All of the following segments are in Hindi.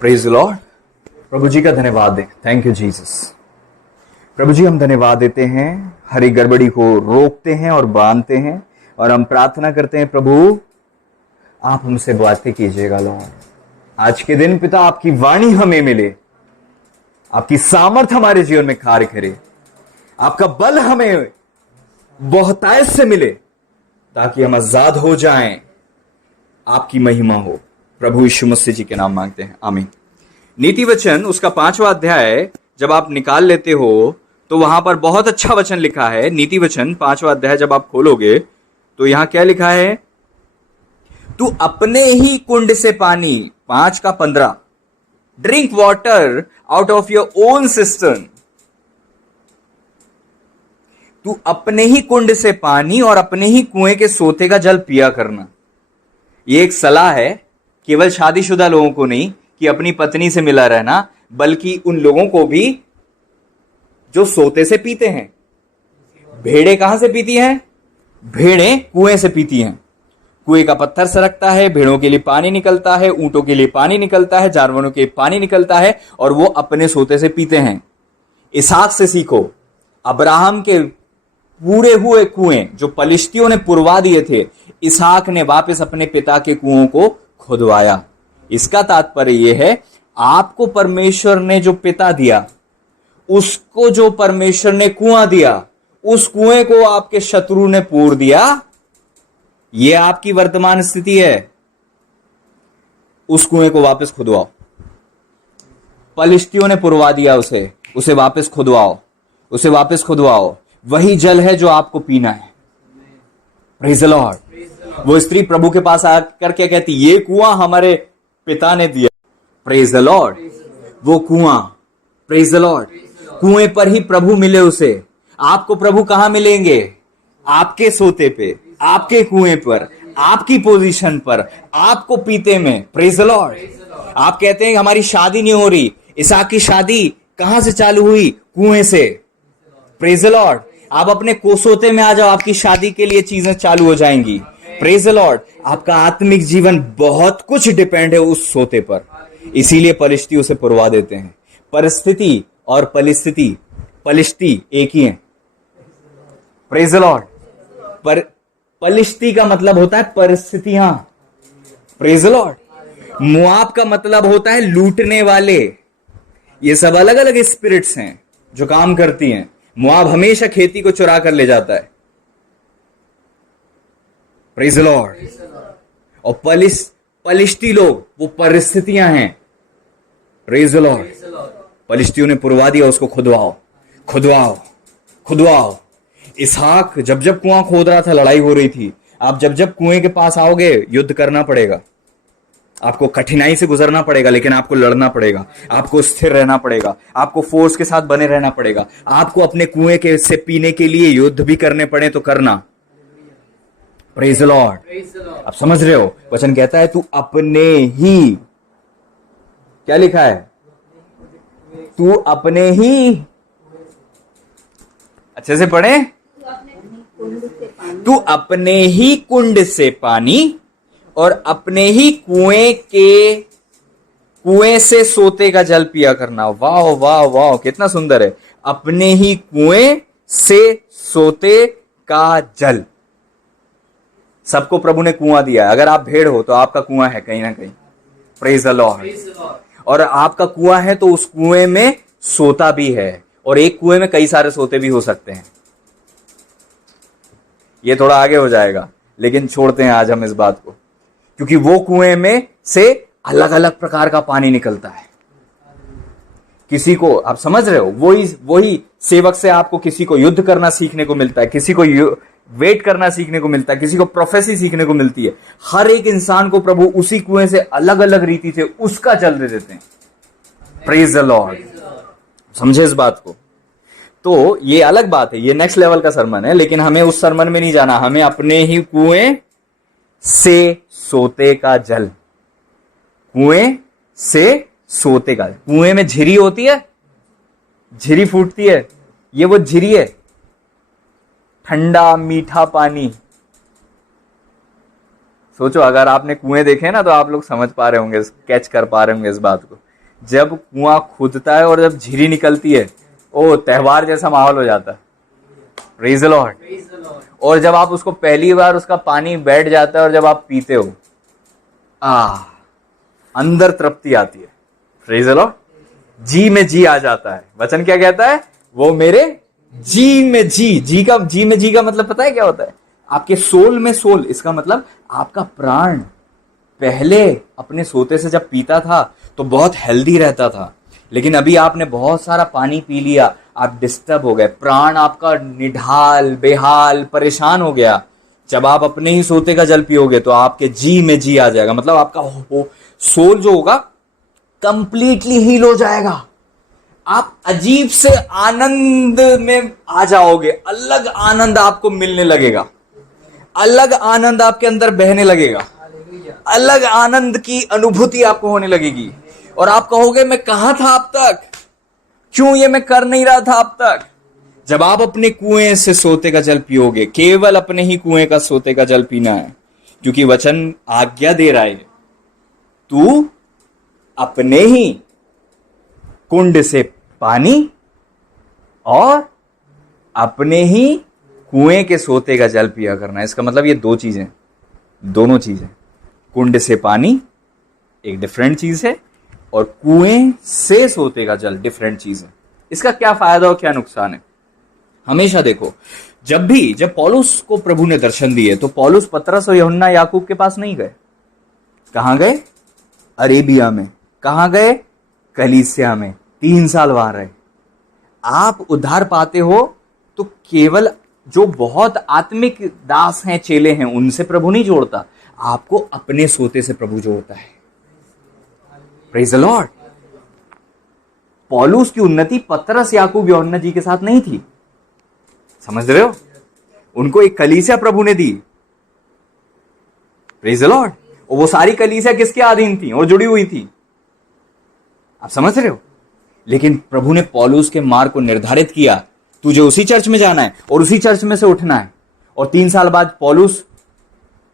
Praise the Lord. प्रभु जी का धन्यवाद दें। Thank you Jesus. प्रभु जी हम धन्यवाद देते हैं, हर एक गड़बड़ी को रोकते हैं और बांधते हैं, और हम प्रार्थना करते हैं प्रभु आप हमसे बातें कीजिएगा लॉर्ड। आज के दिन पिता आपकी वाणी हमें मिले, आपकी सामर्थ हमारे जीवन में कार्य करे, आपका बल हमें बहुतायत से मिले ताकि हम आजाद हो जाएं, आपकी महिमा हो। प्रभु यीशु मसीह जी के नाम मांगते हैं, आमीन। नीति वचन उसका 5वां अध्याय जब आप निकाल लेते हो तो वहां पर बहुत अच्छा वचन लिखा है। नीति वचन 5वां अध्याय जब आप खोलोगे तो यहां क्या लिखा है? तू अपने ही कुंड से पानी, 5:15, drink water out of your own cistern. तू अपने ही कुंड से पानी और अपने ही कुएं के सोते का जल पिया करना। यह एक सलाह है, केवल शादीशुदा लोगों को नहीं कि अपनी पत्नी से मिला रहना, बल्कि उन लोगों को भी जो सोते से पीते हैं। भेड़ें कहां से पीती हैं? भेड़ें कुएं से पीती हैं। कुएं का पत्थर सरकता है, भेड़ों के लिए पानी निकलता है, ऊंटों के लिए पानी निकलता है, जानवरों के लिए पानी निकलता है, और वो अपने सोते से पीते हैं। इसहाक से सीखो। अब्राहम के पूरे हुए कुएं जो पलिश्तियों ने पुरवा दिए थे, इसहाक ने वापस अपने पिता के कुओं को खुदवाया। इसका तात्पर्य यह है, आपको परमेश्वर ने जो पिता दिया, उसको जो परमेश्वर ने कुआं दिया, उस कुएं को आपके शत्रु ने पूर दिया। यह आपकी वर्तमान स्थिति है। उस कुएं को वापस खुदवाओ। पलिश्तियों ने पुरवा दिया उसे वापस खुदवाओ, उसे वापस खुदवाओ। वही जल है जो आपको पीना है। Praise the Lord. वो स्त्री प्रभु के पास आकर क्या कहती? ये कुआं हमारे पिता ने दिया। Praise the Lord. वो कुआं, प्रेज द लॉर्ड, कुएं पर ही प्रभु मिले उसे। आपको प्रभु कहां मिलेंगे? आपके सोते पे, आपके कुएं पर, आपकी पोजीशन पर, आपको पीते में। Praise the Lord. आप कहते हैं हमारी शादी नहीं हो रही। इसहाक की शादी कहां से चालू हुई? कुएं से। Praise the Lord. आप अपने सोते में आ जाओ, आपकी शादी के लिए चीजें चालू हो जाएंगी। Praise the Lord. आपका आत्मिक जीवन बहुत कुछ डिपेंड है उस सोते पर। इसीलिए पलिश्ती उसे पुरवा देते हैं। परिस्थिति और पलिश्ती एक ही है। Praise the Lord. पर पलिश्ती का मतलब होता है परिस्थितियां। Praise the Lord. मुआब का मतलब होता है लूटने वाले। ये सब अलग अलग स्पिरिट्स हैं जो काम करती हैं। मुआब हमेशा खेती को चुरा कर ले जाता है। Praise the Lord. और पलिश्ती लोग वो परिस्थितियां हैं। Praise the Lord. पलिश्तियों ने पुरवा दिया, उसको खुदवाओ, खुदवाओ, खुदवाओ। इसहाक जब जब कुआं खोद रहा था, लड़ाई हो रही थी। आप जब जब कुएं के पास आओगे, युद्ध करना पड़ेगा, आपको कठिनाई से गुजरना पड़ेगा, लेकिन आपको लड़ना पड़ेगा, आपको स्थिर रहना पड़ेगा, आपको फोर्स के साथ बने रहना पड़ेगा। आपको अपने कुएं के से पीने के लिए युद्ध भी करने पड़े तो करना। Praise the Lord. आप समझ रहे हो? वचन कहता है तू अपने ही, क्या लिखा है? तू अपने ही, अच्छे से पढ़े, तू अपने ही कुंड से पानी और अपने ही कुएं से सोते का जल पिया करना। वाह वाह वाह, कितना सुंदर है। अपने ही कुएं से सोते का जल। सबको प्रभु ने कुआं दिया है। अगर आप भेड़ हो तो आपका कुआं है कहीं ना कहीं। Praise the Lord. और आपका कुआं है तो उस कुएं में सोता भी है, और एक कुएं में कई सारे सोते भी हो सकते हैं। ये थोड़ा आगे हो जाएगा, लेकिन छोड़ते हैं आज हम इस बात को, क्योंकि वो कुएं में से अलग अलग प्रकार का पानी निकलता है। किसी को, आप समझ रहे हो, वही सेवक से आपको किसी को युद्ध करना सीखने को मिलता है, किसी को वेट करना सीखने को मिलता है, किसी को प्रोफेसी सीखने को मिलती है। हर एक इंसान को प्रभु उसी कुएं से अलग अलग रीति से उसका जल दे देते हैं। Praise the Lord. समझे इस बात को? तो ये अलग बात है, ये नेक्स्ट लेवल का सरमन है, लेकिन हमें उस सरमन में नहीं जाना। हमें अपने ही कुएं से सोते का जल, कुएं से सोते का। कुएं में झिरी होती है, झिरी फूटती है, ये वो झिरी है, ठंडा मीठा पानी। सोचो, अगर आपने कुएं देखे ना तो आप लोग समझ पा रहे होंगे, कैच कर पा रहे होंगे इस बात को। जब कुआं खुदता है और जब झिरी निकलती है, ओ त्योहार जैसा माहौल हो जाता है। Praise the Lord. और जब आप उसको पहली बार उसका पानी बैठ जाता है और जब आप पीते हो, अंदर तृप्ति आती है। Praise the Lord. जी में जी आ जाता है। वचन क्या कहता है? वो मेरे जी में जी। जी में जी का मतलब पता है क्या होता है? आपके सोल में सोल, इसका मतलब आपका प्राण पहले अपने सोते से जब पीता था तो बहुत हेल्दी रहता था, लेकिन अभी आपने बहुत सारा पानी पी लिया, आप डिस्टर्ब हो गए, प्राण आपका निढाल बेहाल परेशान हो गया। जब आप अपने ही सोते का जल पियोगे तो आपके जी में जी आ जाएगा, मतलब आपका सोल जो होगा कंप्लीटली हील हो जाएगा। आप अजीब से आनंद में आ जाओगे, अलग आनंद आपको मिलने लगेगा, अलग आनंद आपके अंदर बहने लगेगा, अलग आनंद की अनुभूति आपको होने लगेगी। और आप कहोगे मैं कहां था अब तक, क्यों ये मैं कर नहीं रहा था अब तक। जब आप अपने कुएं से सोते का जल पियोगे, केवल अपने ही कुएं का सोते का जल पीना है, क्योंकि वचन आज्ञा दे रहा है, तू अपने ही कुंड से पानी और अपने ही कुएं के सोते का जल पिया करना है। इसका मतलब ये दो चीजें, दोनों चीजें, कुंड से पानी एक डिफरेंट चीज है और कुएं से सोते का जल डिफरेंट चीज है। इसका क्या फायदा और क्या नुकसान है? हमेशा देखो, जब पौलुस को प्रभु ने दर्शन दिए तो पौलुस पतरस और यूहन्ना याकूब के पास नहीं गए। कहां गए? अरेबिया में। कहां गए? कलीसिया में। 3 साल वहां रहे। आप उद्धार पाते हो तो केवल जो बहुत आत्मिक दास हैं, चेले हैं, उनसे प्रभु नहीं जोड़ता, आपको अपने सोते से प्रभु जोड़ता है। Praise the Lord. पौलुस की उन्नति पतरस याकूब यूहन्ना जी के साथ नहीं थी, समझ रहे हो? उनको एक कलीसिया प्रभु ने दी। Praise the Lord. और वो सारी कलीसिया किसके अधीन थी और जुड़ी हुई थी? आप समझ रहे हो? लेकिन प्रभु ने पौलुस के मार्ग को निर्धारित किया, तुझे उसी चर्च में जाना है और उसी चर्च में से उठना है। और 3 साल बाद पौलुस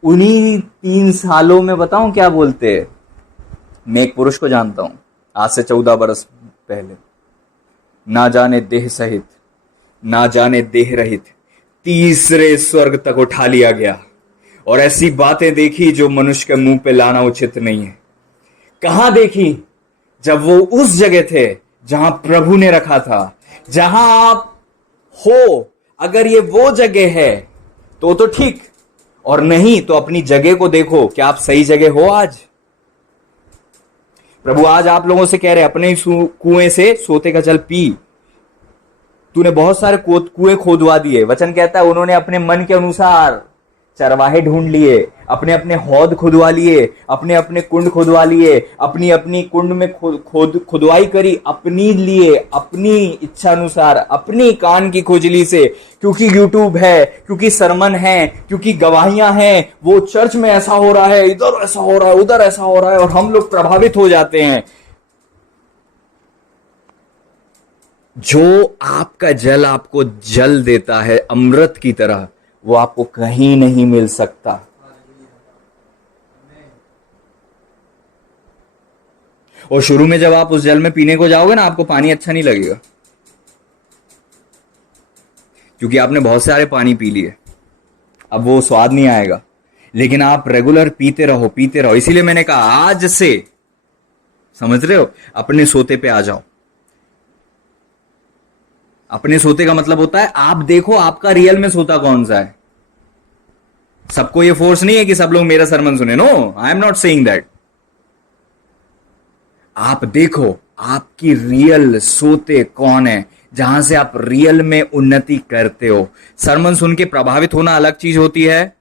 उन्हीं 3 सालों में, बताऊं क्या बोलते हैं? मैं एक पुरुष को जानता हूं, आज से 14 बरस पहले, ना जाने देह सहित ना जाने देह रहित तीसरे स्वर्ग तक उठा लिया गया, और ऐसी बातें देखी जो मनुष्य के मुंह पे लाना उचित नहीं है। कहां देखी? जब वो उस जगह थे जहां प्रभु ने रखा था। जहां आप हो, अगर ये वो जगह है तो ठीक, और नहीं तो अपनी जगह को देखो, क्या आप सही जगह हो आज? प्रभु आज आप लोगों से कह रहे हैं, अपने ही कुएं से सोते का जल पी। तूने बहुत सारे कुएं खोदवा दिए। वचन कहता है उन्होंने अपने मन के अनुसार चरवाहे ढूंढ लिए, अपने अपने हौद खुदवा लिए, अपने अपने कुंड खुदवा लिए, अपनी अपनी कुंड में खुदवाई करी अपनी लिए, अपनी इच्छा अनुसार, अपनी कान की खुजली से, क्योंकि यूट्यूब है, क्योंकि सरमन है, क्योंकि गवाहियां हैं, वो चर्च में ऐसा हो रहा है, इधर ऐसा हो रहा है, उधर ऐसा हो रहा है, और हम लोग प्रभावित हो जाते हैं। जो आपका जल आपको जल देता है अमृत की तरह, वो आपको कहीं नहीं मिल सकता। और शुरू में जब आप उस जल में पीने को जाओगे ना, आपको पानी अच्छा नहीं लगेगा, क्योंकि आपने बहुत सारे पानी पी लिए, अब वो स्वाद नहीं आएगा। लेकिन आप रेगुलर पीते रहो, पीते रहो। इसीलिए मैंने कहा आज से, समझ रहे हो, अपने सोते पे आ जाओ। अपने सोते का मतलब होता है आप देखो आपका रियल में सोता कौन सा है। सबको ये फोर्स नहीं है कि सब लोग मेरा सरमन सुने, no, I am not saying that. आप देखो आपकी रियल सोते कौन है, जहां से आप रियल में उन्नति करते हो। सरमन सुन के प्रभावित होना अलग चीज होती है।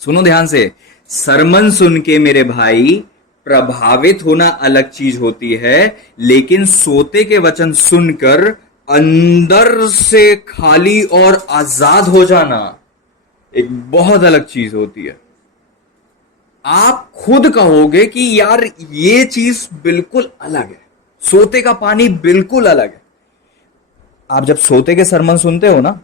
सुनो ध्यान से, सरमन सुन के मेरे भाई प्रभावित होना अलग चीज होती है, लेकिन सोते के वचन सुनकर अंदर से खाली और आजाद हो जाना एक बहुत अलग चीज होती है। आप खुद कहोगे कि यार ये चीज बिल्कुल अलग है, सोते का पानी बिल्कुल अलग है। आप जब सोते के सरमन सुनते हो ना,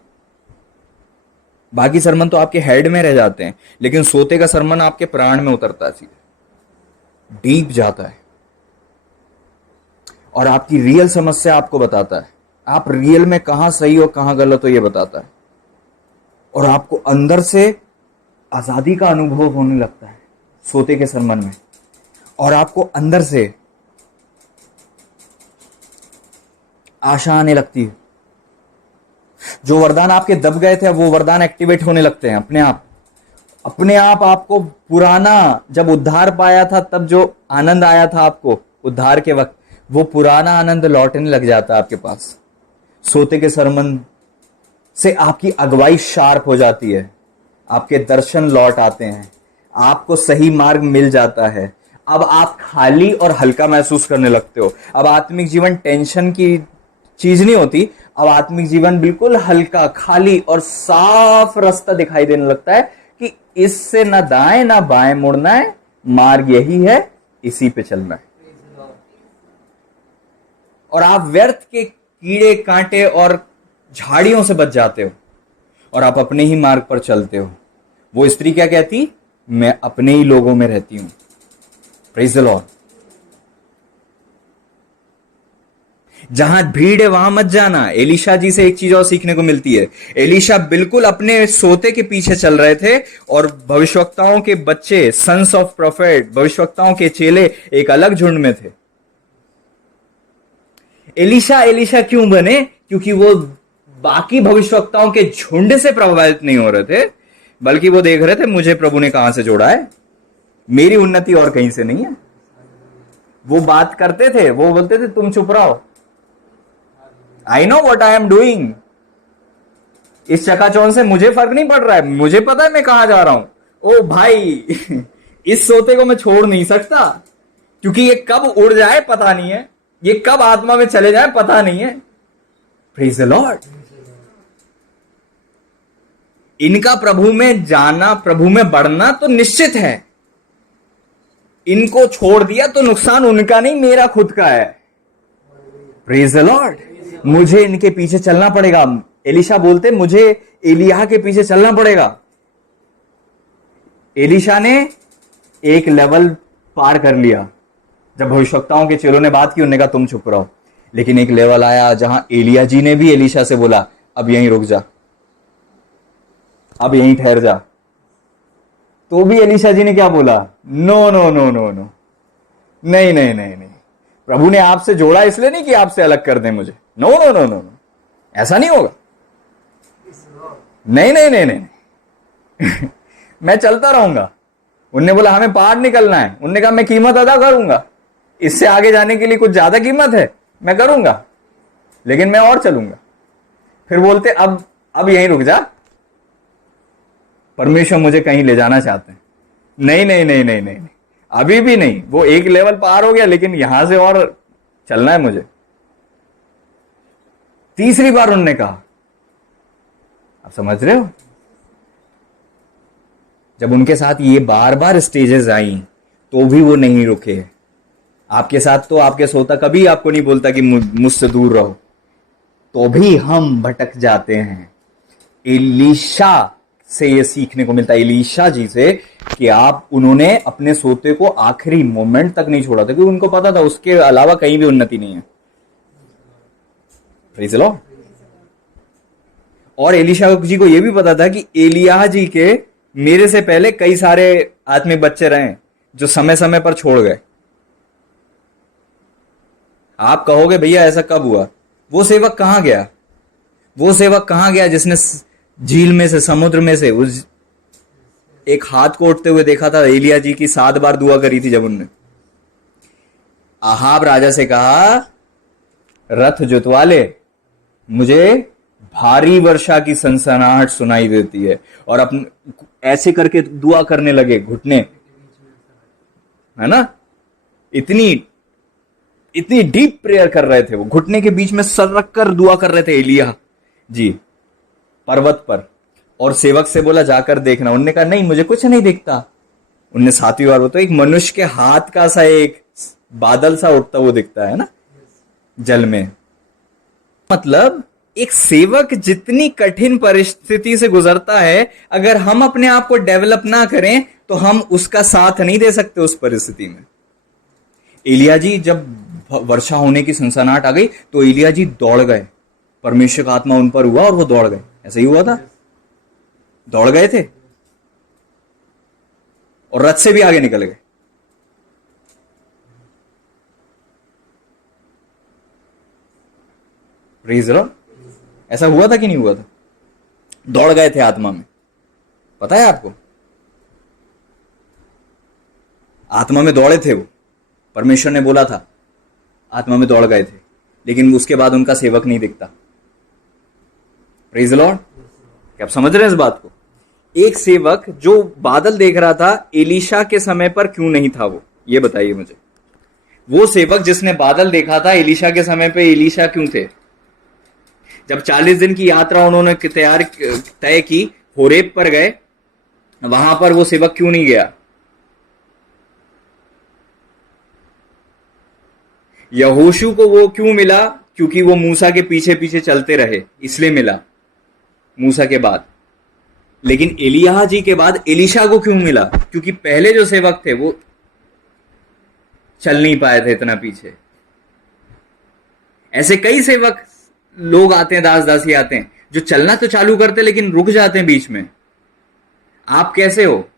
बाकी सरमन तो आपके हेड में रह जाते हैं, लेकिन सोते का सरमन आपके प्राण में उतरता है, सीधे डीप जाता है। और आपकी रियल समस्या आपको बताता है, आप रियल में कहां सही और कहां गलत हो ये बताता है, और आपको अंदर से आजादी का अनुभव होने लगता है सोते के सरमन में, और आपको अंदर से आशा आने लगती है। जो वरदान आपके दब गए थे वो वरदान एक्टिवेट होने लगते हैं अपने आप आपको पुराना, जब उद्धार पाया था तब जो आनंद आया था आपको उद्धार के वक्त, वो पुराना आनंद लौटने लग जाता है आपके पास। सोते के सरमन से आपकी अगुवाई शार्प हो जाती है, आपके दर्शन लौट आते हैं, आपको सही मार्ग मिल जाता है। अब आप खाली और हल्का महसूस करने लगते हो। अब आत्मिक जीवन टेंशन की चीज नहीं होती, अब आत्मिक जीवन बिल्कुल हल्का, खाली और साफ रास्ता दिखाई देने लगता है कि इससे ना दाएं ना बाएं मुड़ना है, मार्ग यही है, इसी पे चलना है। और आप व्यर्थ के कीड़े कांटे और झाड़ियों से बच जाते हो और आप अपने ही मार्ग पर चलते हो। वो स्त्री क्या कहती? मैं अपने ही लोगों में रहती हूं। Praise the Lord. जहां भीड़ है वहां मत जाना। एलीशा जी से एक चीज और सीखने को मिलती है। एलीशा बिल्कुल अपने सोते के पीछे चल रहे थे और भविष्यवक्ताओं के बच्चे, सन्स ऑफ प्रोफेट, भविष्यवक्ताओं के चेले एक अलग झुंड में थे। एलीशा क्यों बने? क्योंकि वो बाकी भविष्यवक्ताओं के झुंड से प्रभावित नहीं हो रहे थे, बल्कि वो देख रहे थे मुझे प्रभु ने कहां से जोड़ा है, मेरी उन्नति और कहीं से नहीं है। वो बात करते थे, वो बोलते थे तुम चुप रहो, I know what I am doing. इस चकाचौंध से मुझे फर्क नहीं पड़ रहा है, मुझे पता है मैं कहां जा रहा हूं। ओ भाई इस सोते को मैं छोड़ नहीं सकता, क्योंकि ये कब उड़ जाए पता नहीं है, ये कब आत्मा में चले जाए पता नहीं है। Praise the Lord. इनका प्रभु में जाना, प्रभु में बढ़ना तो निश्चित है। इनको छोड़ दिया तो नुकसान उनका नहीं, मेरा खुद का है। Praise the Lord. मुझे इनके पीछे चलना पड़ेगा। एलीशा बोलते मुझे एलिय्याह के पीछे चलना पड़ेगा। एलीशा ने एक लेवल पार कर लिया। जब भविष्यवक्ताओं के चेलों ने बात की, उन्होंने कहा तुम चुप रहो। लेकिन एक लेवल आया जहां एलिय्याह जी ने भी एलीशा से बोला अब यहीं रुक जा, अब यहीं ठहर जा। तो भी एलीशा जी ने क्या बोला? No no no no no, नहीं नहीं नहीं नहीं, प्रभु ने आपसे जोड़ा इसलिए नहीं कि आपसे अलग कर दें मुझे। No no no no no, ऐसा नहीं होगा। नहीं नहीं नहीं नहीं मैं चलता रहूंगा। उनने बोला हमें पार निकलना है, उनने कहा मैं कीमत अदा करूंगा, इससे आगे जाने के लिए कुछ ज्यादा कीमत है, मैं करूंगा, लेकिन मैं और चलूंगा। फिर बोलते अब यहीं रुक जा, परमेश्वर मुझे कहीं ले जाना चाहते हैं। नहीं नहीं नहीं नहीं नहीं, अभी भी नहीं। वो एक लेवल पार हो गया, लेकिन यहां से और चलना है मुझे। तीसरी बार उन्होंने कहा, आप समझ रहे हो? जब उनके साथ ये बार बार स्टेजेस आई तो भी वो नहीं रुके। आपके साथ तो आपके सोता कभी आपको नहीं बोलता कि मुझसे दूर रहो, तो भी हम भटक जाते हैं। एलीशा से ये सीखने को मिलता है, एलीशा जी से, कि उन्होंने अपने सोते को आखिरी मोमेंट तक नहीं छोड़ा था, क्योंकि उनको पता था उसके अलावा कहीं भी उन्नति नहीं है। Praise the Lord. और एलीशा जी को यह भी पता था कि एलिय्याह जी के मेरे से पहले कई सारे आत्मिक बच्चे रहे जो समय समय पर छोड़ गए। आप कहोगे भैया ऐसा कब हुआ? वो सेवक कहां गया? वो सेवक कहां गया जिसने झील में से, समुद्र में से उस एक हाथ को उठते हुए देखा था? एलिय्याह जी की 7 बार दुआ करी थी जब उनने आहाब राजा से कहा रथ जुतवा ले, मुझे भारी वर्षा की सनसनाहट सुनाई देती है, और अपने ऐसे करके दुआ करने लगे, घुटने, है ना, इतनी डीप प्रेयर कर रहे थे वो, घुटने के बीच में सर रखकर दुआ कर रहे थे एलिय्याह जी पर्वत पर। और सेवक से बोला जाकर देखना। उनने कहा नहीं मुझे कुछ नहीं दिखता। उनने 7वीं बार, वो तो एक मनुष्य के हाथ का सा एक बादल सा उठता वो दिखता है ना जल में। मतलब एक सेवक जितनी कठिन परिस्थिति से गुजरता है, अगर हम अपने आप को डेवलप ना करें तो हम उसका साथ नहीं दे सकते उस परिस्थिति में। एलिय्याह जी जब वर्षा होने की सनसनाहट आ गई तो एलिया जी दौड़ गए, परमेश्वर का आत्मा उन पर हुआ और वो दौड़ गए। ऐसा ही हुआ था, दौड़ गए थे और रथ से भी आगे निकल गए। Praise the Lord. ऐसा हुआ था कि नहीं हुआ था? दौड़ गए थे आत्मा में, पता है आपको? आत्मा में दौड़े थे वो, परमेश्वर ने बोला था, आत्मा में दौड़ गए थे, लेकिन उसके बाद उनका सेवक नहीं दिखता। Praise the Lord. क्या आप समझ रहे हैं इस बात को? एक सेवक जो बादल देख रहा था, एलीशा के समय पर क्यों नहीं था वो? ये बताइए मुझे। वो सेवक जिसने बादल देखा था एलीशा के समय पे, एलीशा क्यों थे? जब 40 दिन की यात्रा उन्होंने तय की, होरेब पर गए, वहां पर वो सेवक क्यों नहीं गया? यहोशू को वो क्यों मिला? क्योंकि वो मूसा के पीछे पीछे चलते रहे, इसलिए मिला मूसा के बाद। लेकिन एलिय्याह जी के बाद एलीशा को क्यों मिला? क्योंकि पहले जो सेवक थे वो चल नहीं पाए थे इतना पीछे। ऐसे कई सेवक लोग आते हैं, दास दासी आते हैं, जो चलना तो चालू करते लेकिन रुक जाते हैं बीच में। आप कैसे हो?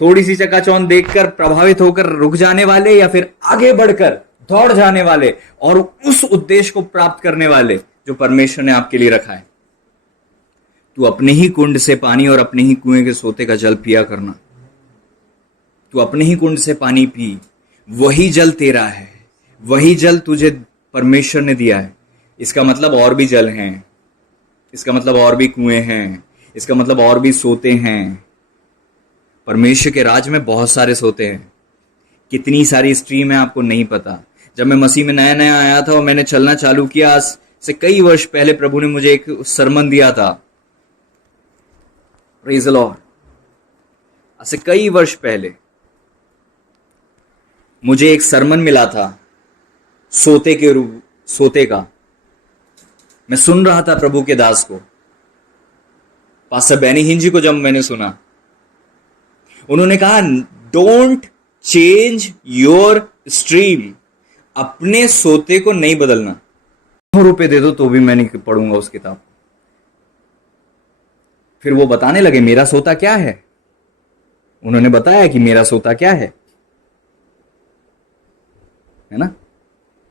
थोड़ी सी चकाचौंध देखकर प्रभावित होकर रुक जाने वाले, या फिर आगे बढ़कर दौड़ जाने वाले और उस उद्देश्य को प्राप्त करने वाले जो परमेश्वर ने आपके लिए रखा है? तू अपने ही कुंड से पानी और अपने ही कुएं के सोते का जल पिया करना। तू अपने ही कुंड से पानी पी, वही जल तेरा है, वही जल तुझे परमेश्वर ने दिया है। इसका मतलब और भी जल हैं, इसका मतलब और भी कुएं हैं, इसका मतलब और भी सोते हैं। परमेश्वर के राज में बहुत सारे सोते हैं, कितनी सारी स्ट्रीम है आपको नहीं पता। जब मैं मसीह में नया नया आया था और मैंने चलना चालू किया, आज से कई वर्ष पहले प्रभु ने मुझे एक सरमन दिया था। Praise the Lord. आज से कई वर्ष पहले मुझे एक सरमन मिला था सोते का। मैं सुन रहा था प्रभु के दास को, पास्टर बेनी हिन जी को। जब मैंने सुना, उन्होंने कहा, डोंट चेंज योर स्ट्रीम। अपने सोते को नहीं बदलना। ₹100 दे दो तो भी मैं नहीं पढ़ूंगा उस किताब। फिर वो बताने लगे मेरा सोता क्या है। उन्होंने बताया कि मेरा सोता क्या है ना?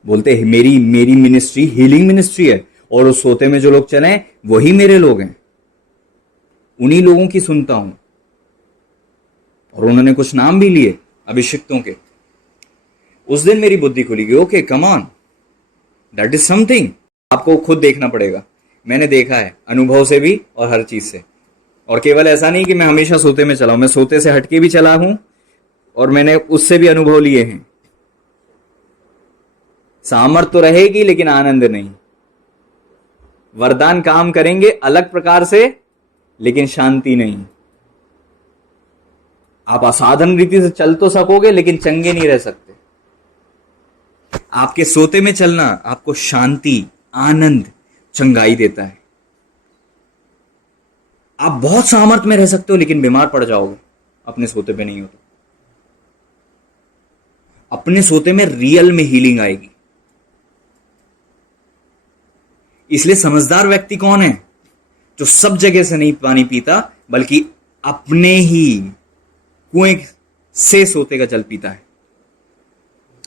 बोलते हैं मेरी मिनिस्ट्री हीलिंग मिनिस्ट्री है, और उस सोते में जो लोग चले वही मेरे लोग हैं, उन्हीं लोगों की सुनता हूं। और उन्होंने कुछ नाम भी लिए अभिषिक्तों के। उस दिन मेरी बुद्धि खुली गई, okay come on, that is something. आपको खुद देखना पड़ेगा। मैंने देखा है अनुभव से भी और हर चीज से। और केवल ऐसा नहीं कि मैं हमेशा सोते में चला हूं, मैं सोते से हटके भी चला हूं और मैंने उससे भी अनुभव लिए हैं। सामर्थ तो रहेगी लेकिन आनंद नहीं। वरदान काम करेंगे अलग प्रकार से, लेकिन शांति नहीं। आप असाधारण रीति से चल तो सकोगे लेकिन चंगे नहीं रह सकते। आपके सोते में चलना आपको शांति, आनंद, चंगाई देता है। आप बहुत सामर्थ्य में रह सकते हो लेकिन बीमार पड़ जाओगे अपने सोते पे नहीं हो तो। अपने सोते में रियल में हीलिंग आएगी। इसलिए समझदार व्यक्ति कौन है? जो सब जगह से नहीं पानी पीता, बल्कि अपने ही कुएं से सोते का जल पीता है।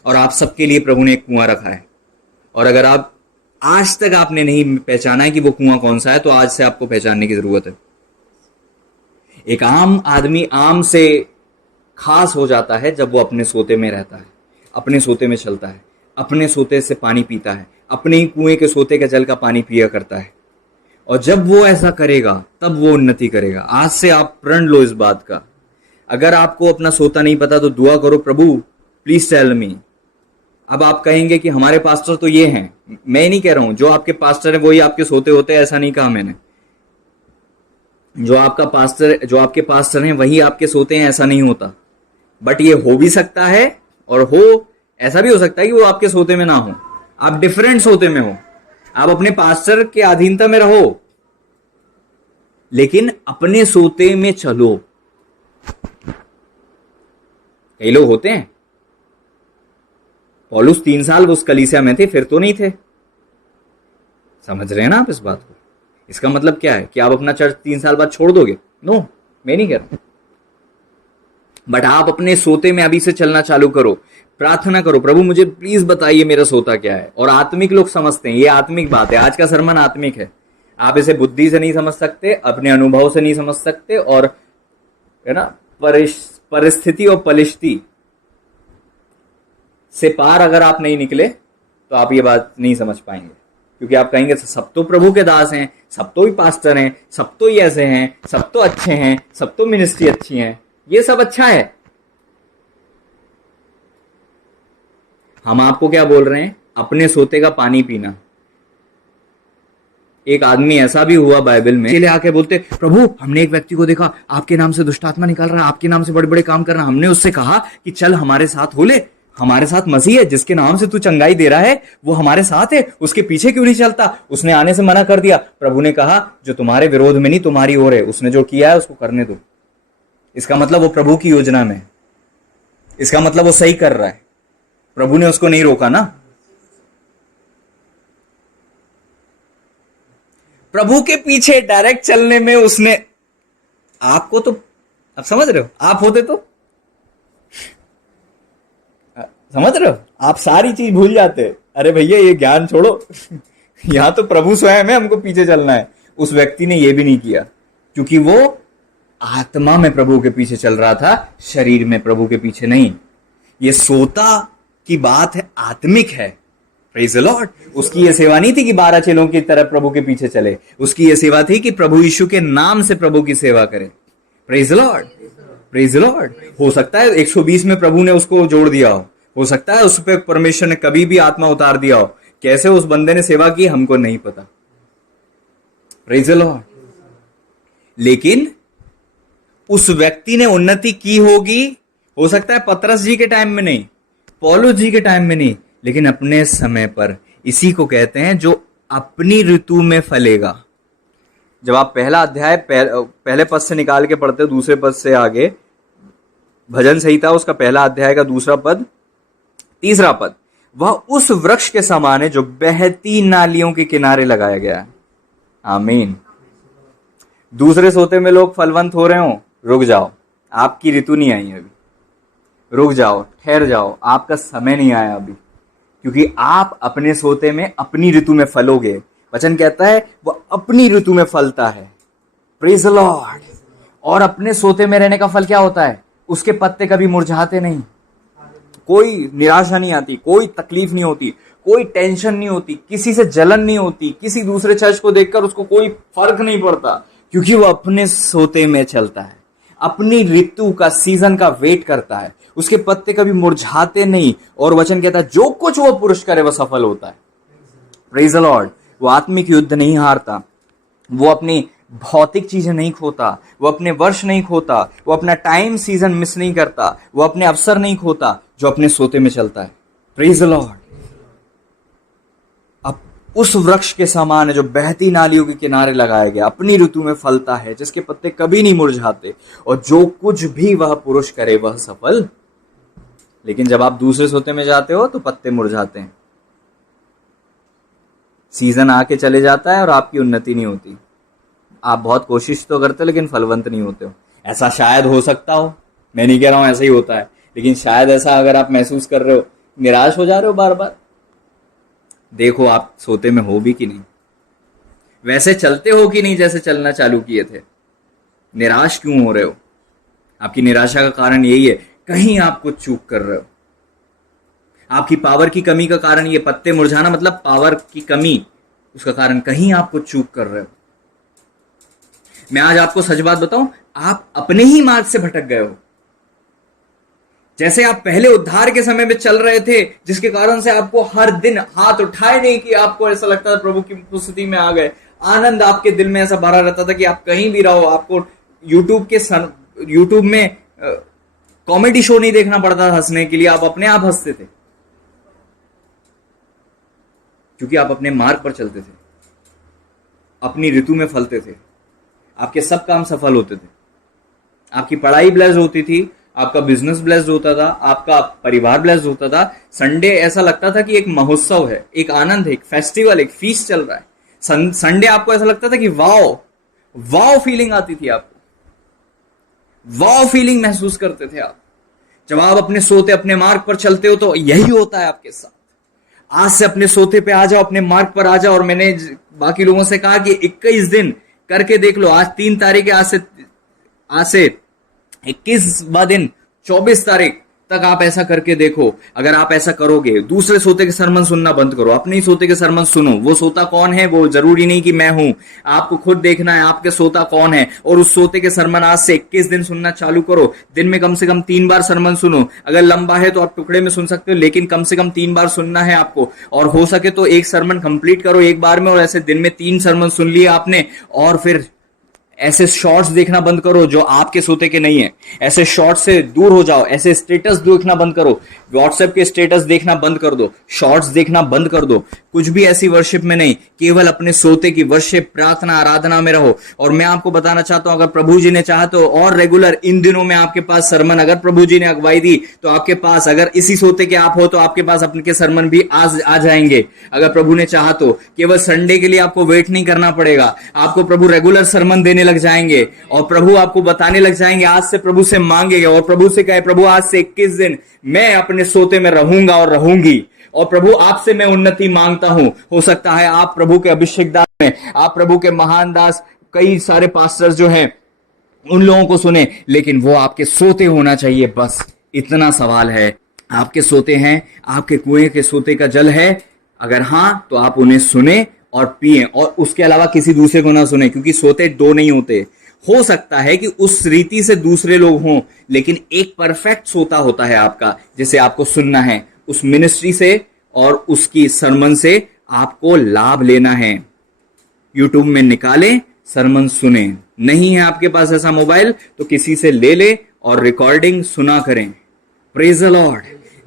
और आप सबके लिए प्रभु ने एक कुआं रखा है। और अगर आप आज तक आपने नहीं पहचाना है कि वो कुआं कौन सा है, तो आज से आपको पहचानने की जरूरत है। एक आम आदमी आम से खास हो जाता है जब वो अपने सोते में रहता है, अपने सोते में चलता है, अपने सोते से पानी पीता है, अपने ही कुएं के सोते के जल का पानी पिया करता है। और जब वो ऐसा करेगा तब वो उन्नति करेगा। आज से आप प्रण लो इस बात का। अगर आपको अपना सोता नहीं पता तो दुआ करो, प्रभु प्लीज टेल मी। अब आप कहेंगे कि हमारे पास्टर तो ये हैं। मैं नहीं कह रहा हूं जो आपके पास्टर है वही आपके सोते होते हैं, ऐसा नहीं कहा मैंने। जो आपके पास्टर हैं वही आपके सोते हैं, ऐसा नहीं होता। बट ये हो भी सकता है और ऐसा भी हो सकता है कि वो आपके सोते में ना हो, आप डिफरेंट सोते में हो। आप अपने पास्टर के अधीनता में रहो लेकिन अपने सोते में चलो। कई लोग होते हैं पौलुस 3 साल उस कलीसिया में थे, फिर तो नहीं थे। समझ रहे हैं ना आप इस बात को? इसका मतलब क्या है कि आप अपना चर्च 3 साल बाद छोड़ दोगे? नो, मैं नहीं कह रहा। बट आप अपने सोते में अभी से चलना चालू करो, प्रार्थना करो, प्रभु मुझे प्लीज बताइए मेरा सोता क्या है। और आत्मिक लोग समझते हैं, ये आत्मिक बात है। आज का सरमन आत्मिक है। आप इसे बुद्धि से नहीं समझ सकते, अपने अनुभव से नहीं समझ सकते, और है ना, परिस्थिति और पलिश्ती से पार अगर आप नहीं निकले तो आप ये बात नहीं समझ पाएंगे। क्योंकि आप कहेंगे सब तो प्रभु के दास हैं, सब तो ही पास्टर हैं, सब तो ही ऐसे हैं, सब तो अच्छे हैं, सब तो मिनिस्ट्री अच्छी है, ये सब अच्छा है। हम आपको क्या बोल रहे हैं? अपने सोते का पानी पीना। एक आदमी ऐसा भी हुआ बाइबल में, चले आके बोलते, प्रभु हमने एक व्यक्ति को देखा, आपके नाम से दुष्ट आत्मा निकल रहा है, आपके नाम से बड़े बड़े काम कर रहा है। हमने उससे कहा कि चल हमारे साथ हो ले, हमारे साथ मसीह है, जिसके नाम से तू चंगाई दे रहा है वो हमारे साथ है, उसके पीछे क्यों नहीं चलता? उसने आने से मना कर दिया। प्रभु ने कहा जो तुम्हारे विरोध में नहीं तुम्हारी ओर है, उसने जो किया है उसको करने दो। इसका मतलब वो प्रभु की योजना में, इसका मतलब वो सही कर रहा है, प्रभु ने उसको नहीं रोका ना। प्रभु के पीछे डायरेक्ट चलने में उसने आपको, तो आप समझ रहे हो, आप होते तो समझ रहे हो, आप सारी चीज भूल जाते। अरे भैया ये ज्ञान छोड़ो यहां तो प्रभु स्वयं है, हमको पीछे चलना है। उस व्यक्ति ने ये भी नहीं किया, क्योंकि वो आत्मा में प्रभु के पीछे चल रहा था, शरीर में प्रभु के पीछे नहीं। ये सोता की बात है, आत्मिक है। Praise the Lord. उसकी ये सेवा नहीं थी कि 12 चेलों की तरह प्रभु के पीछे चले, उसकी ये सेवा थी कि प्रभु यीशु के नाम से प्रभु की सेवा करे। Praise the Lord, praise the Lord. हो सकता है 120 में प्रभु ने उसको जोड़ दिया हो सकता है उस पर परमेश्वर ने कभी भी आत्मा उतार दिया हो। कैसे उस बंदे ने सेवा की हमको नहीं पता। Praise the Lord. लेकिन उस व्यक्ति ने उन्नति की होगी, हो सकता है पतरस जी के टाइम में नहीं, पौलुस जी के टाइम में नहीं, लेकिन अपने समय पर। इसी को कहते हैं जो अपनी ऋतु में फलेगा। जब आप पहला अध्याय पहले पद से निकाल के पढ़ते हो, दूसरे पद से आगे, भजन संहिता उसका पहला अध्याय का दूसरा पद, तीसरा पद, वह उस वृक्ष के समान है जो बहती नालियों के किनारे लगाया गया है। आमीन। दूसरे सोते में लोग फलवंत हो रहे हो, रुक जाओ, आपकी ऋतु नहीं आई अभी, रुक जाओ, ठहर जाओ, आपका समय नहीं आया अभी, क्योंकि आप अपने सोते में अपनी ऋतु में फलोगे। वचन कहता है वह अपनी ऋतु में फलता है। Praise the Lord. और अपने सोते में रहने का फल क्या होता है? उसके पत्ते कभी मुरझाते नहीं, कोई निराशा नहीं आती, कोई तकलीफ नहीं होती, कोई टेंशन नहीं होती, किसी से जलन नहीं होती, किसी दूसरे चर्च को देखकर उसको कोई फर्क नहीं पड़ता, क्योंकि वो अपने सोते में चलता है, अपनी ऋतु का, सीजन का वेट करता है। उसके पत्ते कभी मुरझाते नहीं। और वचन कहता है जो कुछ वो पुरुष करे वह सफल होता है। Praise the Lord. वो आत्मिक युद्ध नहीं हारता, वो अपनी भौतिक चीजें नहीं खोता, वो अपने वर्ष नहीं खोता, वो अपना टाइम सीजन मिस नहीं करता, वो अपने अवसर नहीं खोता, जो अपने सोते में चलता है। Praise the Lord. अब उस वृक्ष के समान है जो बहती नालियों के किनारे लगाया गया, अपनी ऋतु में फलता है, जिसके पत्ते कभी नहीं मुरझाते, और जो कुछ भी वह पुरुष करे वह सफल। लेकिन जब आप दूसरे सोते में जाते हो तो पत्ते मुरझाते हैं, सीजन आके चले जाता है और आपकी उन्नति नहीं होती। आप बहुत कोशिश तो करते हो लेकिन फलवंत नहीं होते हो। ऐसा शायद हो सकता हो, मैं नहीं कह रहा हूं ऐसा ही होता है, लेकिन शायद ऐसा अगर आप महसूस कर रहे हो, निराश हो जा रहे हो बार बार, देखो आप सोते में हो भी कि नहीं, वैसे चलते हो कि नहीं जैसे चलना चालू किए थे। निराश क्यों हो रहे हो? आपकी निराशा का कारण यही है, कहीं आप कुछ चूक कर रहे हो। आपकी पावर की कमी का कारण ये, पत्ते मुरझाना मतलब पावर की कमी, उसका कारण कहीं आप कुछ चूक कर रहे हो। मैं आज आपको सच बात बताऊं, आप अपने ही मार्ग से भटक गए हो। जैसे आप पहले उद्धार के समय में चल रहे थे, जिसके कारण से आपको हर दिन हाथ उठाए नहीं कि आपको ऐसा लगता था प्रभु की उपस्थिति में आ गए, आनंद आपके दिल में ऐसा भरा रहता था कि आप कहीं भी रहो, आपको यूट्यूब में कॉमेडी शो नहीं देखना पड़ता था हंसने के लिए, आप अपने आप हंसते थे, क्योंकि आप अपने मार्ग पर चलते थे, अपनी ऋतु में फलते थे, आपके सब काम सफल होते थे, आपकी पढ़ाई ब्लेस्ड होती थी, आपका बिजनेस ब्लेस्ड होता था, आपका परिवार ब्लेस्ड होता था। संडे ऐसा लगता था कि एक महोत्सव है, एक आनंद है, एक फेस्टिवल, एक फीस्ट चल रहा है। संडे आपको ऐसा लगता था कि वाओ वाओ फीलिंग आती थी आपको, वाओ फीलिंग महसूस करते थे आप। जब आप अपने सोते अपने मार्ग पर चलते हो तो यही होता है आपके साथ। आज से अपने सोते पे आ जाओ, अपने मार्ग पर आ जाओ। और मैंने बाकी लोगों से कहा कि 21 दिन करके देख लो। आज 3 तारीख है, आज से 21वां दिन 24 तारीख तक आप ऐसा करके देखो। अगर आप ऐसा करोगे, दूसरे सोते के सरमन सुनना बंद करो, अपने ही सोते के सरमन सुनो। वो सोता कौन है, वो जरूरी नहीं कि मैं हूं, आपको खुद देखना है आपके सोता कौन है। और उस सोते के सरमन आज से 21 दिन सुनना चालू करो। दिन में कम से कम 3 बार सरमन सुनो। अगर लंबा है तो आप टुकड़े में सुन सकते हो, लेकिन कम से कम 3 बार सुनना है आपको। और हो सके तो एक सरमन कंप्लीट करो एक बार में। और ऐसे दिन में 3 सरमन सुन लिए आपने, और फिर ऐसे शॉर्ट्स देखना बंद करो जो आपके सोते के नहीं है। ऐसे शॉर्ट्स से दूर हो जाओ। ऐसे स्टेटस देखना बंद करो। व्हाट्सएप के स्टेटस देखना बंद कर दो, शॉर्ट्स देखना बंद कर दो। कुछ भी ऐसी वर्शिप में नहीं, केवल अपने सोते की वर्शिप, प्रार्थना, आराधना में रहो। और मैं आपको बताना चाहता हूं, अगर प्रभु जी ने चाहा तो और रेगुलर इन दिनों में आपके पास सरमन, अगर प्रभु जी ने अगुवाई दी तो आपके पास, अगर इसी सोते के आप हो तो आपके पास अपने के सरमन भी आज आ जाएंगे। अगर प्रभु ने चाहा तो केवल संडे के लिए आपको वेट नहीं करना पड़ेगा। आपको प्रभु रेगुलर सरमन देने लग जाएंगे और प्रभु आपको बताने लग जाएंगे। आज से प्रभु से मांगेगा और प्रभु से कहे, प्रभु आज से 21 दिन मैं अपने सोते में रहूंगा और रहूंगी। और प्रभु आपसे मैं उन्नति मांगता हूं। हो सकता है आप प्रभु के अभिषेक दास में, आप प्रभु के महान दास, कई सारे पास्टर्स जो हैं उन लोगों को सुने, लेकिन वो आपके सोते होना चाहिए। बस इतना सवाल है। आपके सोते हैं, आपके कुएं के सोते का जल है? अगर हां तो आप उन्हें सुने और पिए, और उसके अलावा किसी दूसरे को ना सुने, क्योंकि सोते 2 नहीं होते। हो सकता है कि उस रीति से दूसरे लोग हों, लेकिन एक परफेक्ट सोता होता है आपका, जिसे आपको सुनना है। उस मिनिस्ट्री से और उसकी सरमन से आपको लाभ लेना है। यूट्यूब में निकाले, सरमन सुने। नहीं है आपके पास ऐसा मोबाइल तो किसी से ले ले और रिकॉर्डिंग सुना करें। Praise the Lord.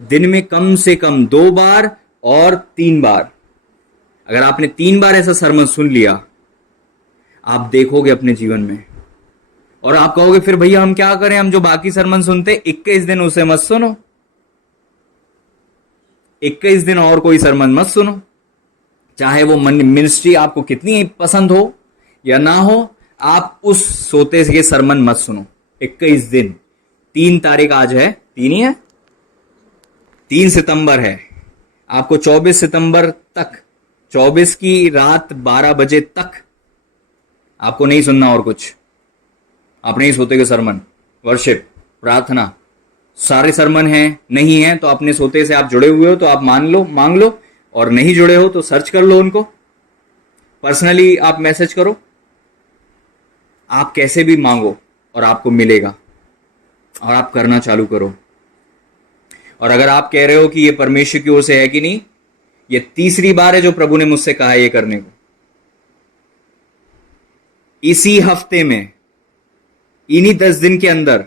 दिन में कम से कम 2 बार और 3 बार। अगर आपने 3 बार ऐसा सरमन सुन लिया, आप देखोगे अपने जीवन में, और आप कहोगे फिर भैया हम क्या करें, हम जो बाकी सरमन सुनते 21 दिन उसे मत सुनो। 21 दिन और कोई सरमन मत सुनो, चाहे वो मिनिस्ट्री आपको कितनी पसंद हो या ना हो। आप उस सोते के सरमन मत सुनो 21 दिन। 3 तारीख आज है, 3 ही है, 3 सितंबर है। आपको 24 सितंबर तक, 24 की रात 12 बजे तक आपको नहीं सुनना और कुछ। अपने ही सोते के सरमन, वर्शिप, प्रार्थना, सारे सरमन हैं। नहीं है तो अपने सोते से आप जुड़े हुए हो तो आप मांग लो, और नहीं जुड़े हो तो सर्च कर लो उनको, पर्सनली आप मैसेज करो। आप कैसे भी मांगो और आपको मिलेगा, और आप करना चालू करो। और अगर आप कह रहे हो कि ये परमेश्वर की ओर से है कि नहीं, ये 3री बार है जो प्रभु ने मुझसे कहा ये करने को। इसी हफ्ते में, इन्हीं 10 दिन के अंदर,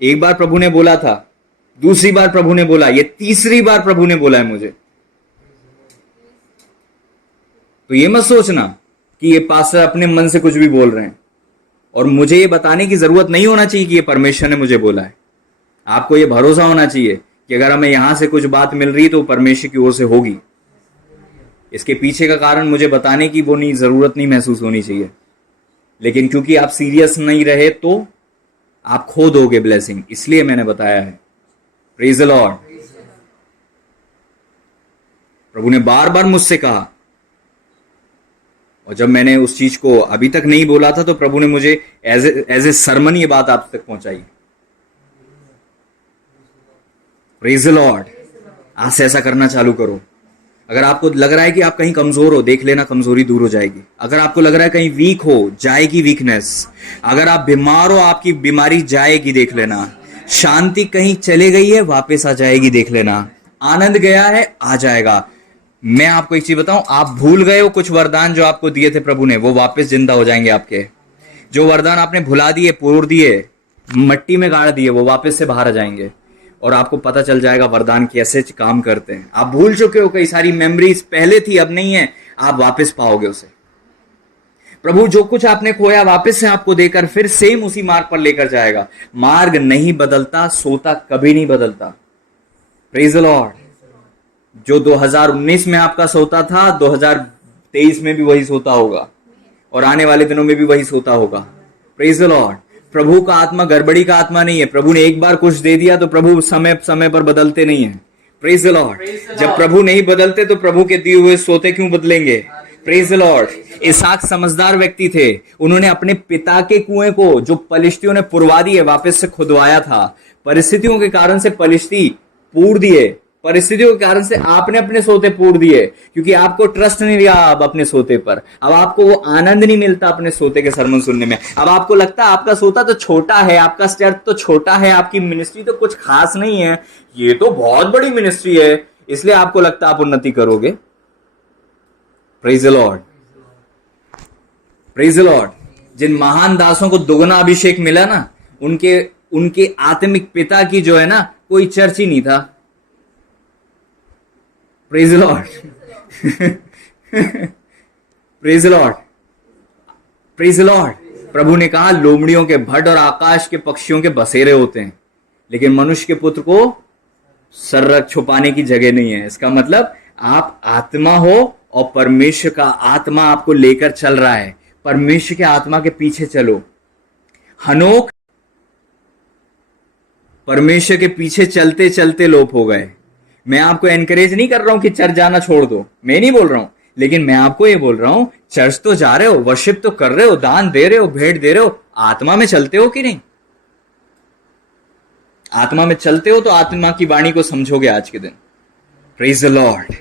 एक बार प्रभु ने बोला था, दूसरी बार प्रभु ने बोला, ये 3री बार प्रभु ने बोला है मुझे। तो ये मत सोचना कि ये पास्टर अपने मन से कुछ भी बोल रहे हैं, और मुझे ये बताने की जरूरत नहीं होना चाहिए कि ये परमेश्वर ने मुझे बोला है। आपको ये भरोसा होना चाहिए कि अगर हमें यहां से कुछ बात मिल रही तो परमेश्वर की ओर से होगी। इसके पीछे का कारण मुझे बताने की वो नहीं, जरूरत नहीं महसूस होनी चाहिए। लेकिन क्योंकि आप सीरियस नहीं रहे तो आप खो दोगे ब्लेसिंग, इसलिए मैंने बताया है। Praise the Lord. प्रभु ने बार बार मुझसे कहा, और जब मैंने उस चीज को अभी तक नहीं बोला था तो प्रभु ने मुझे एज ए सरमन ये बात आप तक पहुंचाई। Praise the Lord. आज से ऐसा करना चालू करो। अगर आपको लग रहा है कि आप कहीं कमजोर हो, देख लेना, कमजोरी दूर हो जाएगी। अगर आपको लग रहा है कहीं वीक हो, जाएगी वीकनेस। अगर आप बीमार हो, आपकी बीमारी जाएगी, देख लेना। शांति कहीं चले गई है, वापस आ जाएगी, देख लेना। आनंद गया है, आ जाएगा। मैं आपको एक चीज बताऊं, आप भूल गए हो कुछ वरदान जो आपको दिए थे प्रभु ने, वो वापस जिंदा हो जाएंगे आपके। जो वरदान आपने भुला दिए, पोड़ दिए, मट्टी में गाड़ दिए, वो वापस से बाहर आ जाएंगे, और आपको पता चल जाएगा वरदान कैसे काम करते हैं। आप भूल चुके हो, कई सारी मेमोरीज पहले थी, अब नहीं है, आप वापस पाओगे उसे। प्रभु जो कुछ आपने खोया वापस से आपको देकर फिर सेम उसी मार्ग पर लेकर जाएगा। मार्ग नहीं बदलता, सोता कभी नहीं बदलता। Praise the Lord. जो 2019 में आपका सोता था, 2023 में भी वही सोता होगा और आने वाले दिनों में भी वही सोता होगा। Praise the Lord. प्रभु का आत्मा गड़बड़ी का आत्मा नहीं है। प्रभु ने एक बार कुछ दे दिया तो प्रभु समय समय पर बदलते नहीं है। Praise the Lord. जब प्रभु नहीं बदलते तो प्रभु के दिए हुए सोते क्यों बदलेंगे? Praise the Lord. इसहाक समझदार व्यक्ति थे। उन्होंने अपने पिता के कुएं को, जो पलिश्तियों ने पुरवा दिए, वापस से खुदवाया था। परिस्थितियों के कारण से पलिश्ती पूर दिए, परिस्थितियों के कारण से आपने अपने सोते पूर दिए, क्योंकि आपको ट्रस्ट नहीं रहा अब अपने सोते पर। अब आपको वो आनंद नहीं मिलता अपने सोते के सरमन सुनने में। अब आपको लगता है आपका सोता तो छोटा है, आपका चर्च तो छोटा है, आपकी मिनिस्ट्री तो कुछ खास नहीं है, ये तो बहुत बड़ी मिनिस्ट्री है, इसलिए आपको लगता है आप उन्नति करोगे। Praise the Lord. Praise the Lord. जिन महान दासों को दुगना अभिषेक मिला ना, उनके आत्मिक पिता की जो है ना, कोई चर्च ही नहीं था। Praise the Lord. Praise the Lord. Praise the Lord. प्रभु ने कहा लोमड़ियों के भट्ट और आकाश के पक्षियों के बसेरे होते हैं, लेकिन मनुष्य के पुत्र को सर रख छुपाने की जगह नहीं है। इसका मतलब आप आत्मा हो और परमेश्वर का आत्मा आपको लेकर चल रहा है। परमेश्वर के आत्मा के पीछे चलो। हनोक परमेश्वर के पीछे चलते चलते लोप हो गए। मैं आपको एनकरेज नहीं कर रहा हूं कि चर्च जाना छोड़ दो, मैं नहीं बोल रहा हूं, लेकिन मैं आपको ये बोल रहा हूं चर्च तो जा रहे हो, वर्शिप तो कर रहे हो, दान दे रहे हो, भेंट दे रहे हो, आत्मा में चलते हो कि नहीं? आत्मा में चलते हो तो आत्मा की वाणी को समझोगे आज के दिन। Praise the Lord.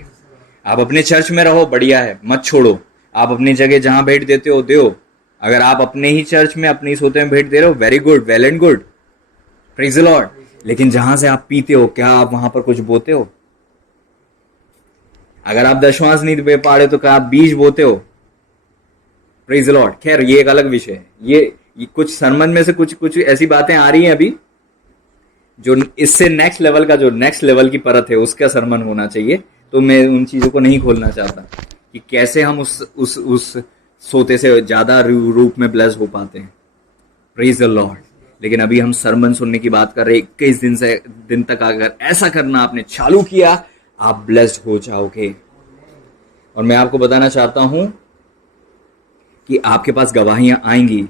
आप अपने चर्च में रहो, बढ़िया है, मत छोड़ो। आप अपनी जगह जहां भेंट देते हो दो। अगर आप अपने ही चर्च में अपनी सोते में भेंट दे रहे हो, very good, well and good. Praise the Lord. लेकिन जहां से आप पीते हो, क्या आप वहां पर कुछ बोते हो? अगर आप दशवांश नहीं दे पा रहे तो क्या आप बीज बोते हो? Praise the Lord. खैर ये एक अलग विषय है। ये कुछ सरमन में से कुछ ऐसी बातें आ रही हैं अभी जो इससे नेक्स्ट लेवल का, जो नेक्स्ट लेवल की परत है, उसका सरमन होना चाहिए। तो मैं उन चीजों को नहीं खोलना चाहता कि कैसे हम उस सोते से ज्यादा रूप में ब्लेस हो पाते हैं। Praise the Lord. लेकिन अभी हम सरमन सुनने की बात कर रहे हैं। 21 दिन तक अगर ऐसा करना आपने चालू किया, आप ब्लेस्ड हो जाओगे। और मैं आपको बताना चाहता हूं कि आपके पास गवाहियां आएंगी।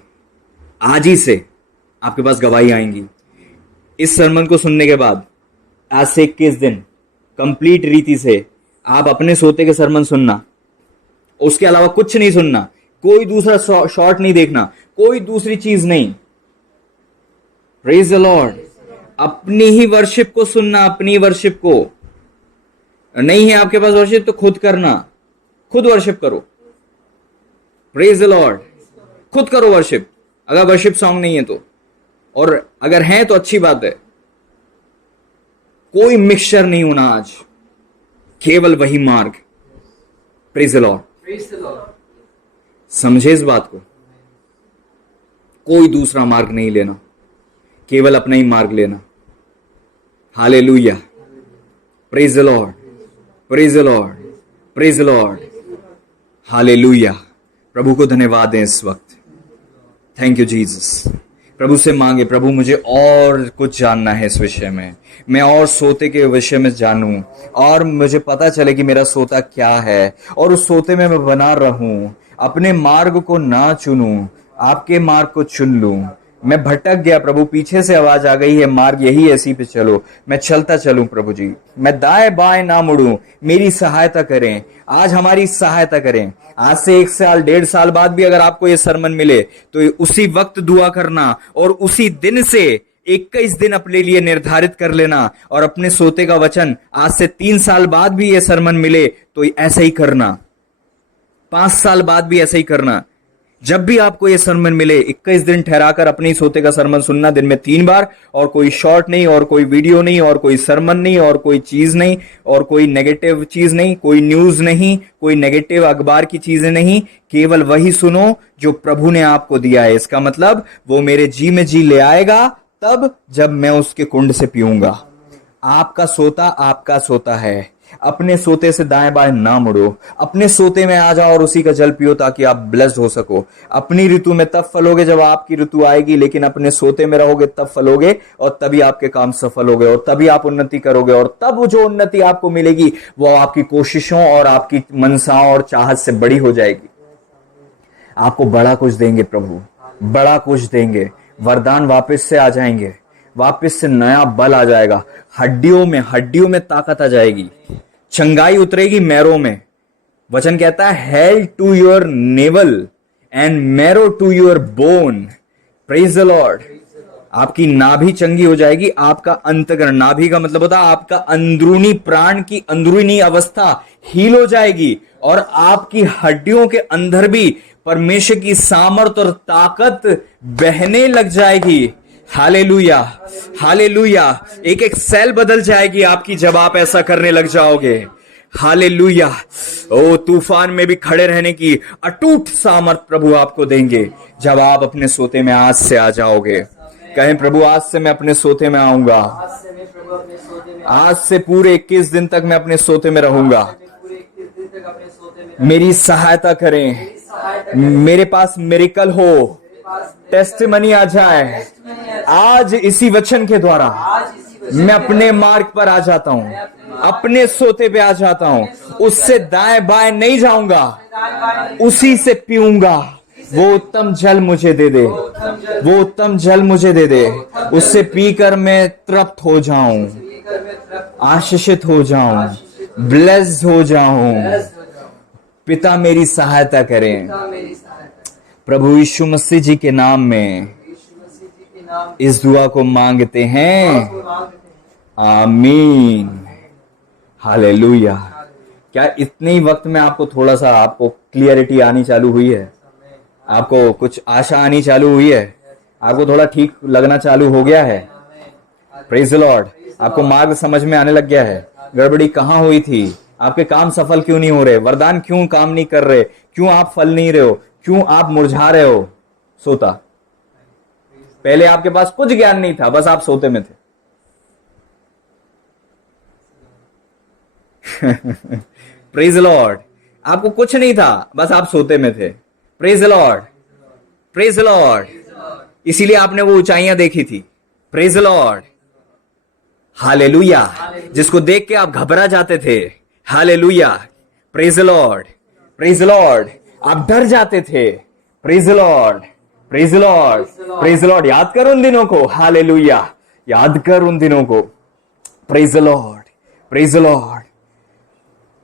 आज ही से आपके पास गवाही आएंगी। इस सरमन को सुनने के बाद आज से 21 दिन कंप्लीट रीति से आप अपने सोते के सरमन सुनना, उसके अलावा कुछ नहीं सुनना, कोई दूसरा शॉर्ट नहीं देखना, कोई दूसरी चीज नहीं। Praise the Lord. अपनी ही वर्शिप को सुनना, अपनी वर्शिप को। नहीं है आपके पास वर्शिप तो खुद करना, खुद वर्शिप करो। Praise the Lord. खुद करो वर्शिप, अगर वर्शिप सॉन्ग नहीं है तो, और अगर है तो अच्छी बात है। कोई मिक्सचर नहीं होना आज, केवल वही मार्ग। Praise the Lord. समझे इस बात को? कोई दूसरा मार्ग नहीं लेना, केवल अपना ही मार्ग लेना। Hallelujah. Praise the Lord. Praise the Lord. Praise the Lord. Hallelujah. प्रभु को धन्यवाद दें इस वक्त। Thank you Jesus. प्रभु से मांगे, प्रभु मुझे और कुछ जानना है इस विषय में, मैं और सोते के विषय में जानूं, और मुझे पता चले कि मेरा सोता क्या है, और उस सोते में मैं बना रहूं, अपने मार्ग को ना चुनूं, आपके मार्ग को चुन लूं। मैं भटक गया प्रभु, पीछे से आवाज आ गई है, मार्ग यही है, इसी पे चलो। मैं चलता चलूं प्रभु जी, मैं दाएं बाएं ना मुड़ूं। मेरी सहायता करें, आज हमारी सहायता करें। आज से 1 साल 1.5 साल बाद भी अगर आपको ये सरमन मिले तो उसी वक्त दुआ करना, और उसी दिन से 21 दिन अपने लिए निर्धारित कर लेना, और अपने सोते का वचन आज से 3 साल बाद भी ये सरमन मिले तो ऐसा ही करना, 5 साल बाद भी ऐसा ही करना। जब भी आपको ये सरमन मिले, 21 दिन ठहराकर अपने सोते का सरमन सुनना, दिन में 3 बार, और कोई शॉर्ट नहीं, और कोई वीडियो नहीं, और कोई सरमन नहीं, और कोई चीज नहीं, और कोई नेगेटिव चीज नहीं, कोई न्यूज नहीं, कोई नेगेटिव अखबार की चीजें नहीं। केवल वही सुनो जो प्रभु ने आपको दिया है। इसका मतलब वो मेरे जी में जी ले आएगा तब जब मैं उसके कुंड से पीऊंगा। आपका सोता है, अपने सोते से दाएं बाएं ना मुड़ो, अपने सोते में आ जाओ और उसी का जल पियो ताकि आप ब्लेस्ड हो सको। अपनी ऋतु में तब फलोगे जब आपकी ऋतु आएगी, लेकिन अपने सोते में रहोगे तब फलोगे, और तभी आपके काम सफल होगे, और तभी आप उन्नति करोगे, और तब जो उन्नति आपको मिलेगी वो आपकी कोशिशों और आपकी मनसाओं और चाहत से बड़ी हो जाएगी। आपको बड़ा कुछ देंगे प्रभु, बड़ा कुछ देंगे। वरदान वापस से आ जाएंगे, वापस से नया बल आ जाएगा, हड्डियों में ताकत आ जाएगी, चंगाई उतरेगी मैरों में। वचन कहता है health to your navel and marrow to your bone. Praise the Lord. आपकी नाभि चंगी हो जाएगी, आपका अंतःकरण, नाभि का मतलब होता है आपका अंदरूनी प्राण की अंदरूनी अवस्था हील हो जाएगी, और आपकी हड्डियों के अंदर भी परमेश्वर की सामर्थ और ताकत बहने लग जाएगी। Hallelujah, hallelujah. एक एक सेल बदल जाएगी आपकी जब आप ऐसा करने लग जाओगे। हालेलुया। ओ तूफान में भी खड़े रहने की अटूट सामर्थ प्रभु आपको देंगे जब आप अपने सोते में आज से आ जाओगे। कहें प्रभु आज से मैं अपने सोते में आऊंगा, आज से पूरे 21 दिन तक मैं अपने सोते में रहूंगा। मेरी सहायता करें, मेरे पास मिरेकल हो, टेस्टिमनी आ जाए। आज इसी वचन के द्वारा मैं अपने मार्ग पर आ जाता हूं, अपने सोते पे आ जाता हूं, उससे दाएं बाएं नहीं जाऊंगा, उसी से पीऊंगा। वो उत्तम जल मुझे दे दे, वो उत्तम जल मुझे दे दे, उससे पीकर मैं तृप्त हो जाऊं, आशीषित हो जाऊं, ब्लेस्ड हो जाऊं। पिता मेरी सहायता करें। प्रभु यीशु मसीह जी के नाम में इस दुआ को मांगते हैं, आमीन। हालेलुया। क्या इतने ही वक्त में आपको थोड़ा सा आपको क्लियरिटी आनी चालू हुई है? आपको कुछ आशा आनी चालू हुई है? आपको थोड़ा ठीक लगना चालू हो गया है? Praise the Lord. आपको मार्ग समझ में आने लग गया है? गड़बड़ी कहां हुई थी? आपके काम सफल क्यों नहीं हो रहे? वरदान क्यों काम नहीं कर रहे? क्यों आप फल नहीं रहे हो? क्यों आप मुरझा रहे हो? सोता। पहले आपके पास कुछ ज्ञान नहीं था, बस आप सोते में थे। Praise the Lord. आपको कुछ नहीं था, बस आप सोते में थे। Praise the Lord, praise the Lord. इसीलिए आपने वो ऊंचाइयां देखी थी। Praise the Lord, hallelujah. जिसको देख के आप घबरा जाते थे। Hallelujah, praise the Lord, praise the Lord. आप डर जाते थे। Praise the Lord, praise the Lord, praise the Lord. याद कर उन दिनों को। हालेलुया, याद कर उन दिनों को। Praise the Lord, praise the Lord.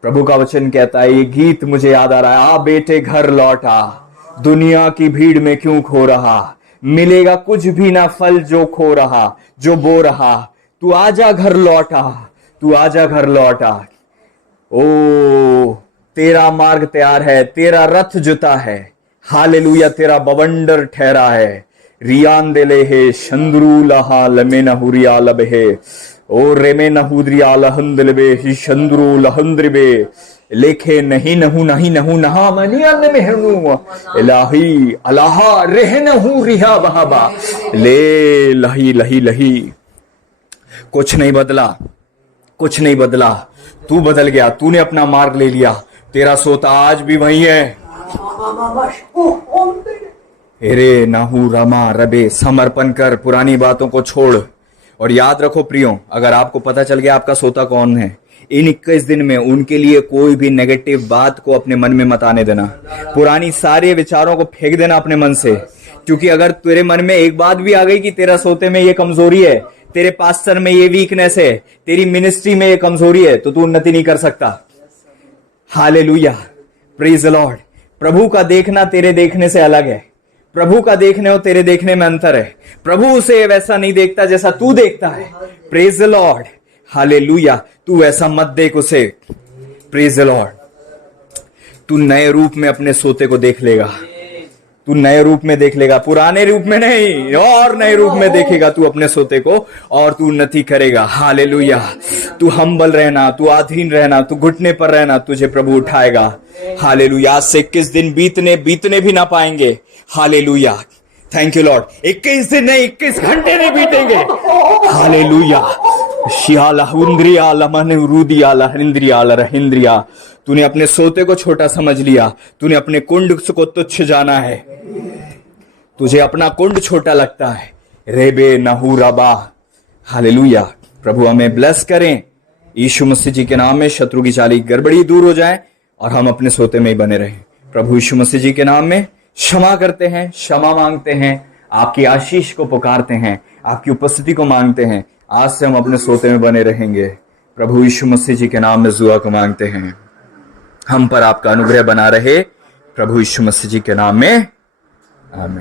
प्रभु का वचन कहता है, ये गीत मुझे याद आ रहा है, आ बेटे घर लौटा, दुनिया की भीड़ में क्यों खो रहा, मिलेगा कुछ भी ना फल जो खो रहा, जो बो रहा, तू आजा घर लौटा, तू आजा घर लौटा। ओ तेरा मार्ग तैयार है, तेरा रथ जुता है। हालेलुया, तेरा बवंडर ठहरा है। रियान देले है शंद्रू लहा लमे नहुरिया लबहे, ओ रेमे नहुद्रिया लहंदलबे ही शंद्रू लहंद्रिबे, लेखे नहीं नहु नहीं नहु नहा मनिया ने मेहनु इलाही अलाहा रहनहु रिहा बहाबा ले लही लही लही। कुछ नहीं बदला, कुछ नहीं बदला। तू बदल गया, तूने अपना मार्ग ले लिया। तेरा सोता आज भी वही है। एरे नाहू रमा रबे, समर्पण कर, पुरानी बातों को छोड़। और याद रखो प्रियो, अगर आपको पता चल गया आपका सोता कौन है, इन 21 दिन में उनके लिए कोई भी नेगेटिव बात को अपने मन में मत आने देना। पुरानी सारे विचारों को फेंक देना अपने मन से। क्योंकि अगर तेरे मन में एक बात भी आ गई कि तेरा सोते में ये कमजोरी है, तेरे पास्टर में ये वीकनेस है, तेरी मिनिस्ट्री में ये कमजोरी है, तो तू उन्नति नहीं कर सकता। Hallelujah, praise the Lord. प्रभु का देखना तेरे देखने से अलग है। प्रभु का देखने और तेरे देखने में अंतर है। प्रभु उसे वैसा नहीं देखता जैसा तू देखता है। Praise the Lord, hallelujah. तू ऐसा मत देख उसे। Praise the Lord. तू नए रूप में अपने सोते को देख लेगा। तू नए रूप में देख लेगा, पुराने रूप में नहीं, और नए रूप में देखेगा तू अपने सोते को, और तू उन्नति करेगा। हालेलुया। तू हम्बल रहना, तू अधीन रहना, तू घुटने पर रहना, तुझे प्रभु उठाएगा। हालेलुया। आज से 21 दिन बीतने भी ना पाएंगे। हालेलुया। Thank you Lord. 21 दिन नहीं, 21 घंटे नहीं बीतेंगे। हालेलुया। शियाला हुंद्रिया लमन रूदिया लहरिंद्रिया लरहिंद्रिया। तूने अपने सोते को छोटा समझ लिया, तूने अपने कुंड को तुच्छ जाना है, तुझे अपना कुंड छोटा लगता है। रेबे नहूराबा। हालेलुया। प्रभु हमें ब्लेस करें यीशु मसीह जी के नाम में। शत्रु की चाली गड़बड़ी दूर हो जाए और हम अपने सोते में ही बने रहें। प्रभु यीशु मसीह जी के नाम में क्षमा करते हैं, क्षमा मांगते हैं, आपकी आशीष को पुकारते हैं, आपकी उपस्थिति को मांगते हैं। आज से हम अपने सोते में बने रहेंगे। प्रभु यीशु मसीह जी के नाम में दुआ को मांगते हैं। हम पर आपका अनुग्रह बना रहे, प्रभु यीशु मसीह जी के नाम में आमीन।